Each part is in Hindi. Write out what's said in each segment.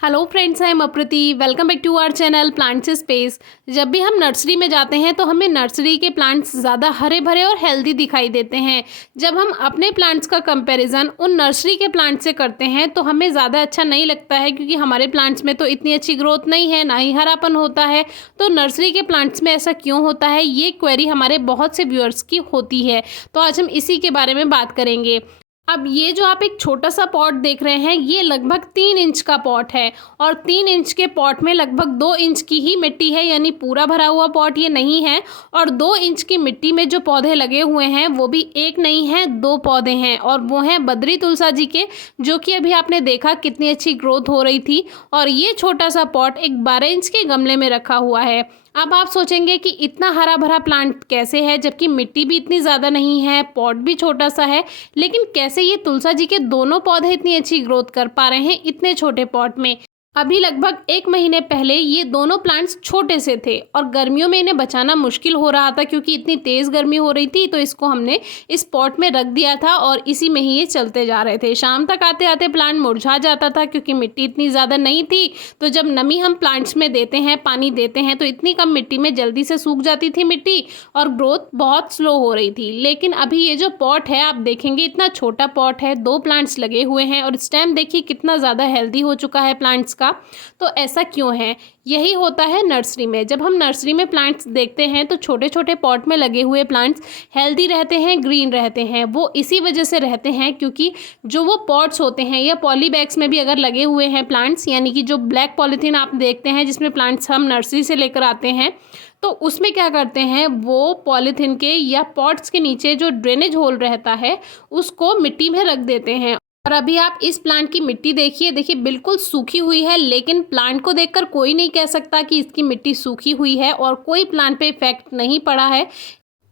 Hello friends, I am Aprati. Welcome back to our channel plants space. जब भी हम नर्सरी में जाते हैं तो हमें नर्सरी के प्लांट्स ज़्यादा हरे भरे और हेल्दी दिखाई देते हैं। जब हम अपने प्लांट्स का कंपैरिजन उन नर्सरी के प्लांट्स से करते हैं तो हमें ज़्यादा अच्छा नहीं लगता है, क्योंकि हमारे प्लांट्स में तो इतनी अच्छी ग्रोथ नहीं है, ना ही हरापन होता है। तो नर्सरी के प्लांट्स में ऐसा क्यों होता है, ये क्वेरी हमारे बहुत से व्यूअर्स की होती है। तो आज हम इसी के बारे में बात करेंगे। अब ये जो आप एक छोटा सा पॉट देख रहे हैं, ये लगभग 3 इंच का पॉट है और 3 इंच के पॉट में लगभग 2 इंच की ही मिट्टी है, यानी पूरा भरा हुआ पॉट ये नहीं है। और 2 इंच की मिट्टी में जो पौधे लगे हुए हैं वो भी एक नहीं है, 2 पौधे हैं, और वो हैं बद्री तुलसा जी के, जो कि अभी आपने देखा कितनी अच्छी ग्रोथ हो रही थी। और ये छोटा सा पॉट एक 12 इंच के गमले में रखा हुआ है। अब आप सोचेंगे कि इतना हरा भरा प्लांट कैसे है, जबकि मिट्टी भी इतनी ज़्यादा नहीं है, पॉट भी छोटा सा है, लेकिन कैसे ये तुलसा जी के दोनों पौधे इतनी अच्छी ग्रोथ कर पा रहे हैं इतने छोटे पॉट में। अभी लगभग 1 महीने पहले ये दोनों प्लांट्स छोटे से थे और गर्मियों में इन्हें बचाना मुश्किल हो रहा था, क्योंकि इतनी तेज़ गर्मी हो रही थी। तो इसको हमने इस पॉट में रख दिया था और इसी में ही ये चलते जा रहे थे। शाम तक आते आते प्लांट मुरझा जाता था, क्योंकि मिट्टी इतनी ज़्यादा नहीं थी। तो जब नमी हम प्लांट्स में देते हैं, पानी देते हैं, तो इतनी कम मिट्टी में जल्दी से सूख जाती थी मिट्टी और ग्रोथ बहुत स्लो हो रही थी। लेकिन अभी ये जो पॉट है, आप देखेंगे इतना छोटा पॉट है, 2 प्लांट्स लगे हुए हैं और स्टेम देखिए कितना ज़्यादा हेल्दी हो चुका है प्लांट्स का। तो ऐसा क्यों है? यही होता है नर्सरी में। जब हम नर्सरी में प्लांट्स देखते हैं तो छोटे छोटे पॉट में लगे हुए प्लांट्स हेल्दी रहते हैं, ग्रीन रहते हैं। वो इसी वजह से रहते हैं क्योंकि जो वो पॉट्स होते हैं, या पॉली बैग्स में भी अगर लगे हुए हैं प्लांट्स, यानी कि जो ब्लैक पॉलीथीन आप देखते हैं जिसमें प्लांट्स हम नर्सरी से लेकर आते हैं, तो उसमें क्या करते हैं, वो पॉलीथीन के या पॉट्स के नीचे जो ड्रेनेज होल रहता है उसको मिट्टी में रख देते हैं। और अभी आप इस प्लांट की मिट्टी देखिए, देखिए बिल्कुल सूखी हुई है, लेकिन प्लांट को देखकर कोई नहीं कह सकता कि इसकी मिट्टी सूखी हुई है और कोई प्लांट पे इफेक्ट नहीं पड़ा है।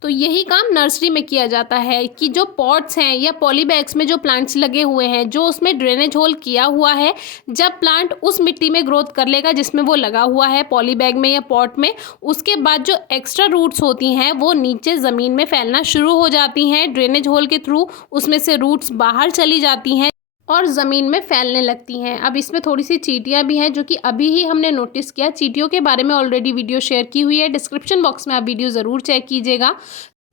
तो यही काम नर्सरी में किया जाता है कि जो पॉट्स हैं या पॉली बैग्स में जो प्लांट्स लगे हुए हैं, जो उसमें ड्रेनेज होल किया हुआ है, जब प्लांट उस मिट्टी में ग्रोथ कर लेगा जिसमें वो लगा हुआ है पॉली बैग में या पॉट में, उसके बाद जो एक्स्ट्रा रूट्स होती हैं वो नीचे ज़मीन में फैलना शुरू हो जाती हैं ड्रेनेज होल के थ्रू। उसमें से रूट्स बाहर चली जाती हैं और ज़मीन में फैलने लगती हैं। अब इसमें थोड़ी सी चींटियाँ भी हैं, जो कि अभी ही हमने नोटिस किया। चींटियों के बारे में ऑलरेडी वीडियो शेयर की हुई है, डिस्क्रिप्शन बॉक्स में आप वीडियो ज़रूर चेक कीजिएगा।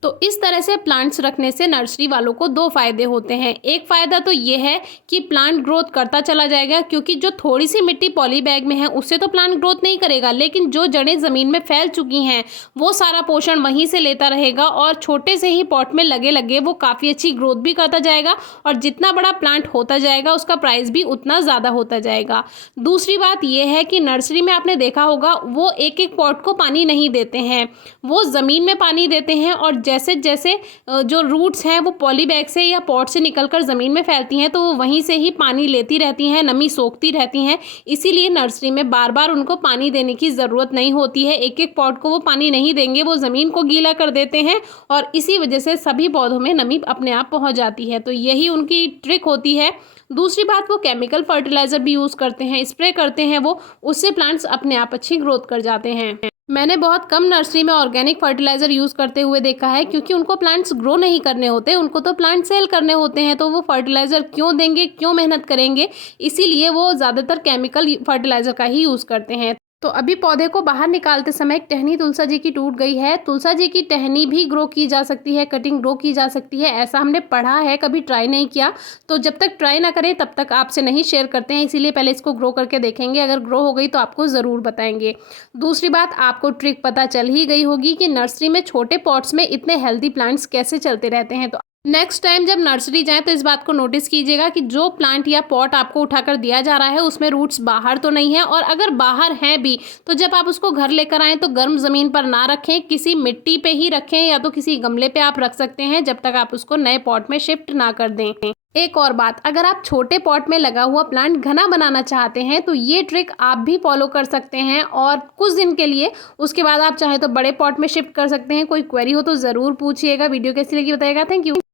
तो इस तरह से प्लांट्स रखने से नर्सरी वालों को 2 फ़ायदे होते हैं। एक फ़ायदा तो ये है कि प्लांट ग्रोथ करता चला जाएगा, क्योंकि जो थोड़ी सी मिट्टी पॉली बैग में है उससे तो प्लांट ग्रोथ नहीं करेगा, लेकिन जो जड़ें ज़मीन में फैल चुकी हैं वो सारा पोषण वहीं से लेता रहेगा और छोटे से ही पॉट में लगे लगे वो काफ़ी अच्छी ग्रोथ भी करता जाएगा। और जितना बड़ा प्लांट होता जाएगा उसका प्राइस भी उतना ज़्यादा होता जाएगा। दूसरी बात यह है कि नर्सरी में आपने देखा होगा वो एक एक पॉट को पानी नहीं देते हैं, वो ज़मीन में पानी देते हैं। और जैसे जैसे जो रूट्स हैं वो पॉली बैग से या पॉट से निकलकर ज़मीन में फैलती हैं, तो वो वहीं से ही पानी लेती रहती हैं, नमी सोखती रहती हैं। इसीलिए नर्सरी में बार बार उनको पानी देने की ज़रूरत नहीं होती है। एक एक पॉट को वो पानी नहीं देंगे, वो ज़मीन को गीला कर देते हैं और इसी वजह से सभी पौधों में नमी अपने आप पहुँच जाती है। तो यही उनकी ट्रिक होती है। दूसरी बात, वो केमिकल फर्टिलाइज़र भी यूज़ करते हैं, स्प्रे करते हैं वो, उससे प्लांट्स अपने आप अच्छी ग्रोथ कर जाते हैं। मैंने बहुत कम नर्सरी में ऑर्गेनिक फर्टिलाइज़र यूज़ करते हुए देखा है, क्योंकि उनको प्लांट्स ग्रो नहीं करने होते, उनको तो प्लांट सेल करने होते हैं। तो वो फर्टिलाइज़र क्यों देंगे, क्यों मेहनत करेंगे, इसीलिए वो ज़्यादातर केमिकल फर्टिलाइज़र का ही यूज़ करते हैं। तो अभी पौधे को बाहर निकालते समय एक टहनी तुलसा जी की टूट गई है। तुलसा जी की टहनी भी ग्रो की जा सकती है, कटिंग ग्रो की जा सकती है, ऐसा हमने पढ़ा है, कभी ट्राई नहीं किया। तो जब तक ट्राई ना करें तब तक आपसे नहीं शेयर करते हैं, इसीलिए पहले इसको ग्रो करके देखेंगे। अगर ग्रो हो गई तो आपको ज़रूर बताएंगे। दूसरी बात, आपको ट्रिक पता चल ही गई होगी कि नर्सरी में छोटे पॉट्स में इतने हेल्दी प्लांट्स कैसे चलते रहते हैं। तो नेक्स्ट टाइम जब नर्सरी जाएं तो इस बात को नोटिस कीजिएगा कि जो प्लांट या पॉट आपको उठाकर दिया जा रहा है उसमें रूट्स बाहर तो नहीं है, और अगर बाहर हैं भी तो जब आप उसको घर लेकर आएँ तो गर्म ज़मीन पर ना रखें, किसी मिट्टी पे ही रखें, या तो किसी गमले पे आप रख सकते हैं जब तक आप उसको नए पॉट में शिफ्ट ना कर दें। एक और बात, अगर आप छोटे पॉट में लगा हुआ प्लांट घना बनाना चाहते हैं तो ये ट्रिक आप भी फॉलो कर सकते हैं और कुछ दिन के लिए, उसके बाद आप चाहे तो बड़े पॉट में शिफ्ट कर सकते हैं। कोई क्वेरी हो तो ज़रूर पूछिएगा। वीडियो कैसी लगी बताइएगा। Thank you.